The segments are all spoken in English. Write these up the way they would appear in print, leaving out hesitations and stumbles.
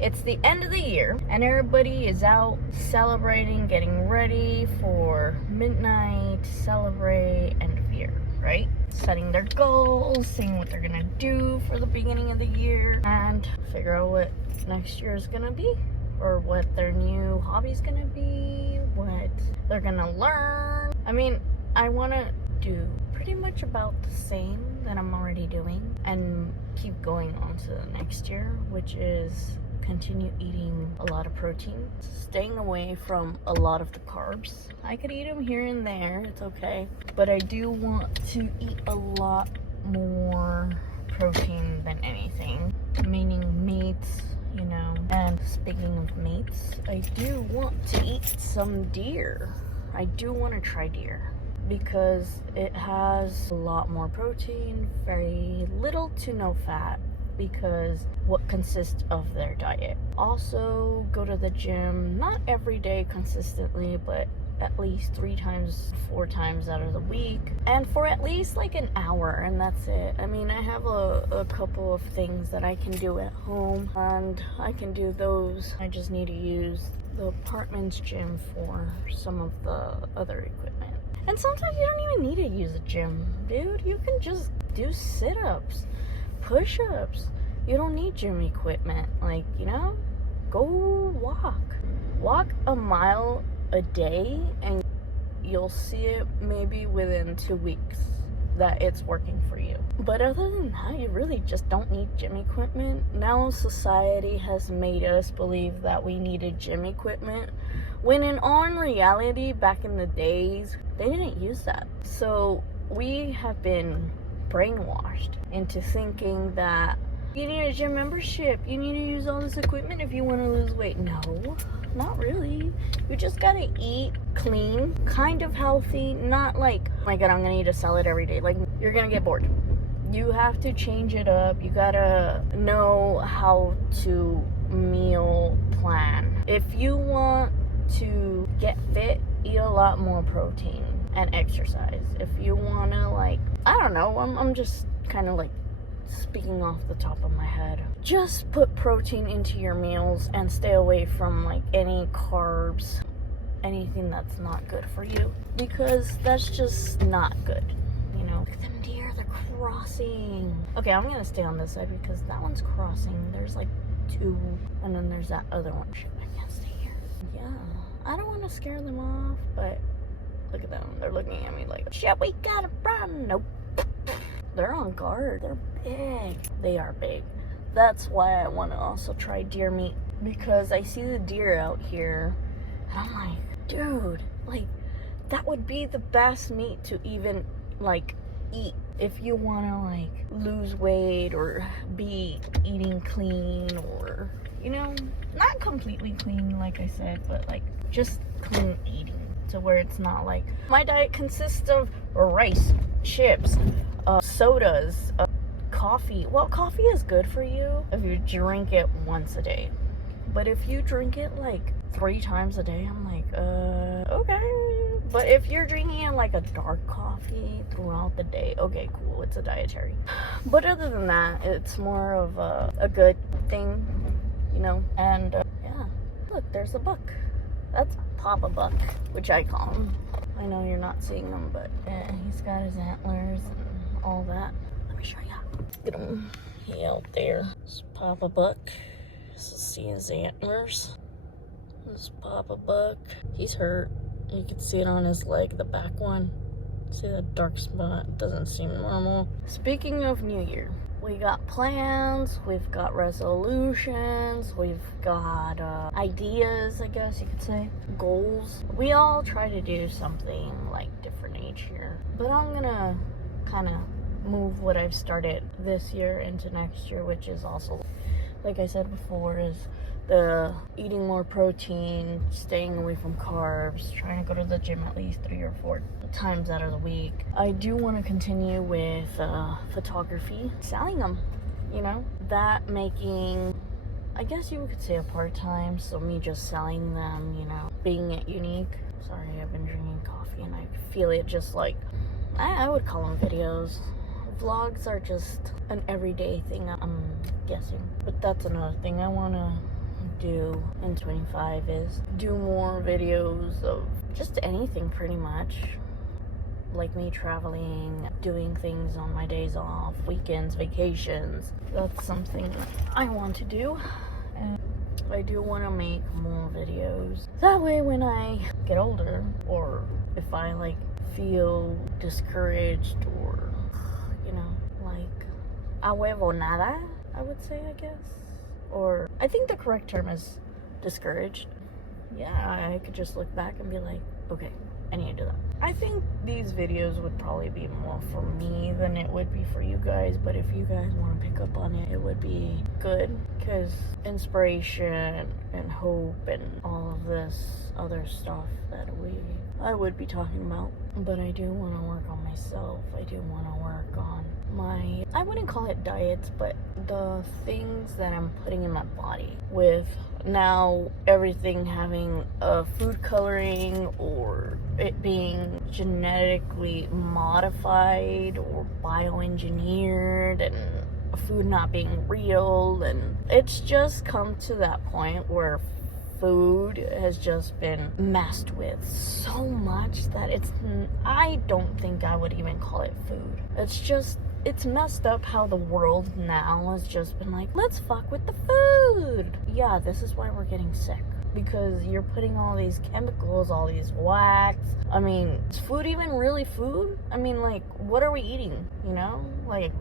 It's the end of the year, and everybody is out celebrating, getting ready for midnight, celebrate end of year, right? Setting their goals, seeing what they're gonna do for the beginning of the year, and figure out what next year is gonna be, or what their new hobby's gonna be, what they're gonna learn. I mean, I wanna do pretty much about the same that I'm already doing and keep going on to the next year, which is continue eating a lot of protein, staying away from a lot of the carbs. I could eat them here and there, it's okay, but I do want to eat a lot more protein than anything, meaning meats, you know. And speaking of meats, I do want to eat some deer. I do want to try deer because it has a lot more protein, very little to no fat, because what consists of their diet. Also go to the gym, not every day consistently, but at least 3 times, 4 times out of the week, and for at least like an hour, and that's it. I mean, I have a couple of things that I can do at home, and I can do those. I just need to use the apartment's gym for some of the other equipment. And sometimes you don't even need to use a gym, dude. You can just do sit-ups, push-ups. You don't need gym equipment. Like, you know, go walk a mile a day, and you'll see it maybe within 2 weeks that it's working for you. But other than that, you really just don't need gym equipment. Now society has made us believe that we needed gym equipment, when in all reality, back in the days, they didn't use that. So we have been brainwashed into thinking that you need a gym membership, you need to use all this equipment if you want to lose weight. No, not really. You just gotta eat clean, kind of healthy, not like, oh my god, I'm gonna eat a salad every day. Like, you're gonna get bored. You have to change it up. You gotta know how to meal plan. If you want to get fit, eat a lot more protein and exercise. If you wanna, like, I don't know, I'm just kind of like speaking off the top of my head. Just put protein into your meals and stay away from like any carbs, anything that's not good for you, because that's just not good, you know. Look at them deer, they're crossing. Okay, I'm gonna stay on this side because that one's crossing. There's like 2, and then there's that other one. Shit, I can't stay here. Yeah, I don't want to scare them off, but look at them. They're looking at me like, shit, we gotta run. Nope. They're on guard. They're big. They are big. That's why I want to also try deer meat, because I see the deer out here and I'm like, dude, like, that would be the best meat to even like eat if you want to like lose weight or be eating clean, or, you know, not completely clean like I said, but like just clean eating, to where it's not like my diet consists of rice, chips, sodas, coffee. Well, coffee is good for you if you drink it once a day, but if you drink it like 3 times a day, I'm like, okay. But if you're drinking it like a dark coffee throughout the day, okay, cool, it's a dietary. But other than that, it's more of a good thing, you know. And yeah, look, there's a buck. That's Papa Buck, which I call him. I know you're not seeing him, but he's got his antlers and all that. Let me show you. Get him. He out there. It's Papa Buck. So see his antlers. This is Papa Buck. He's hurt. You can see it on his leg, the back one. See that dark spot? It doesn't seem normal. Speaking of New Year, we got plans, we've got resolutions, we've got ideas, I guess you could say, goals. We all try to do something like different each year, but I'm gonna kind of move what I've started this year into next year, which is also, like I said before, is the eating more protein, staying away from carbs, trying to go to the gym at least 3 or 4 times out of the week. I do want to continue with photography, selling them, you know, that making, I guess you could say, a part-time, so me just selling them, you know, being it unique. Sorry, I've been drinking coffee and I feel it just like, I would call them videos. Vlogs are just an everyday thing, I'm guessing. But that's another thing. I want to do in 25 is do more videos of just anything pretty much. Like me traveling, doing things on my days off, weekends, vacations. That's something I want to do. And I do want to make more videos. That way when I get older, or if I like feel discouraged or, you know, like a huevo nada, I would say, I guess. Or I think the correct term is discouraged. Yeah, I could just look back and be like, okay, I need to do that. I think these videos would probably be more for me than it would be for you guys, but if you guys want to pick up on it, it would be good, because inspiration and hope and all of this other stuff that I would be talking about. But I do want to work on myself. I do want to work on my, I wouldn't call it diets, but the things that I'm putting in my body, with now everything having a food coloring or it being genetically modified or bioengineered and food not being real. And it's just come to that point where food has just been messed with so much that I don't think I would even call it food. It's messed up how the world now has just been like, let's fuck with the food. Yeah, this is why we're getting sick. Because you're putting all these chemicals, all these wax. I mean, is food even really food? I mean, like, what are we eating? You know? Like,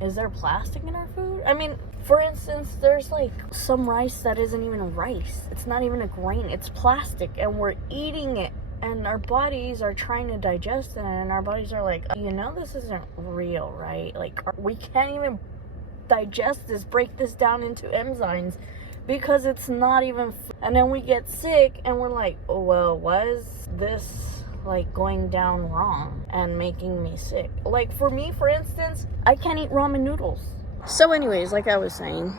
is there plastic in our food? I mean, for instance, there's like some rice that isn't even rice. It's not even a grain. It's plastic, and we're eating it. And our bodies are trying to digest it, and our bodies are like, you know, this isn't real, right? Like, we can't even digest this, break this down into enzymes, because it's not even and then we get sick, and we're like, oh, well, why is this like going down wrong and making me sick? Like, for me, for instance, I can't eat ramen noodles. So anyways, like I was saying,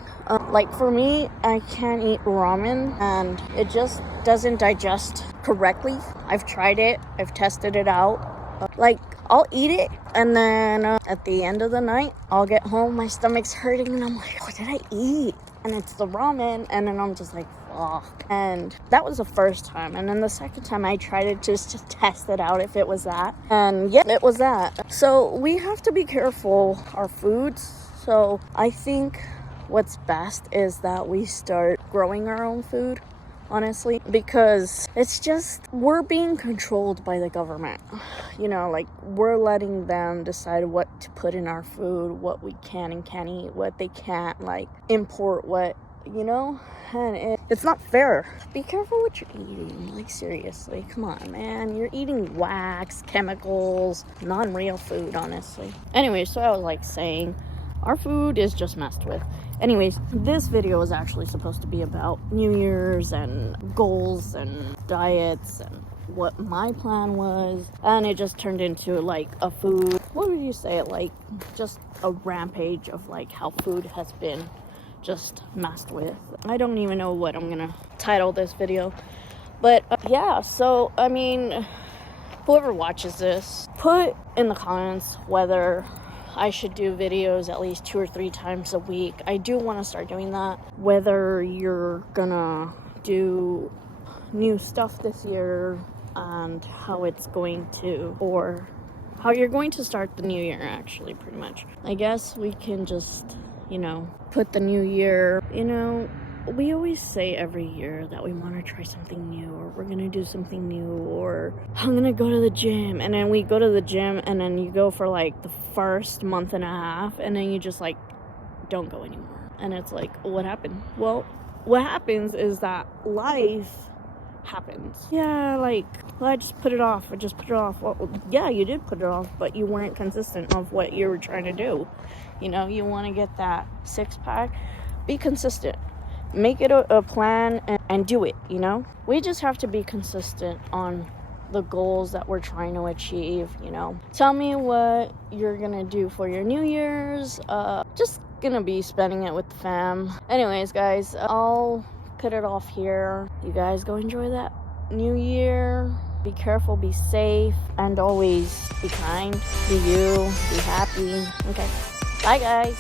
like for me, I can't eat ramen, and it just doesn't digest correctly. I've tried it, I've tested it out. Like, I'll eat it, and then at the end of the night, I'll get home, my stomach's hurting, and I'm like, what did I eat? And it's the ramen, and then I'm just like, fuck. And that was the first time, and then the second time I tried it just to test it out if it was that, and yeah, it was that. So we have to be careful our foods. So I think what's best is that we start growing our own food, honestly, because it's just, we're being controlled by the government. You know, like, we're letting them decide what to put in our food, what we can and can't eat, what they can't, like, import, what, you know? And it's not fair. Be careful what you're eating. Like, seriously, come on, man. You're eating wax, chemicals, non-real food, honestly. Anyway, so I was like saying, our food is just messed with. Anyways, this video was actually supposed to be about New Year's and goals and diets and what my plan was, and it just turned into like a food, what would you say, like just a rampage of like how food has been just messed with. I don't even know what I'm gonna title this video, but yeah, so I mean, whoever watches this, put in the comments whether I should do videos at least 2 or 3 times a week. I do want to start doing that. Whether you're gonna do new stuff this year and how it's going to, or how you're going to start the new year, actually, pretty much. I guess we can just, you know, put the new year, you know, we always say every year that we want to try something new, or we're going to do something new, or I'm going to go to the gym, and then we go to the gym, and then you go for like the first month and a half, and then you just like don't go anymore. And it's like, what happened? Well, what happens is that life happens. Yeah, like, well, I just put it off. Well, yeah, you did put it off, but you weren't consistent of what you were trying to do. You know, you want to get that 6-pack, be consistent. Make it a plan and do it, you know? We just have to be consistent on the goals that we're trying to achieve, you know? Tell me what you're gonna do for your New Year's. Just gonna be spending it with the fam. Anyways, guys, I'll cut it off here. You guys go enjoy that New Year. Be careful, be safe, and always be kind. Be you, be happy. Okay, bye guys.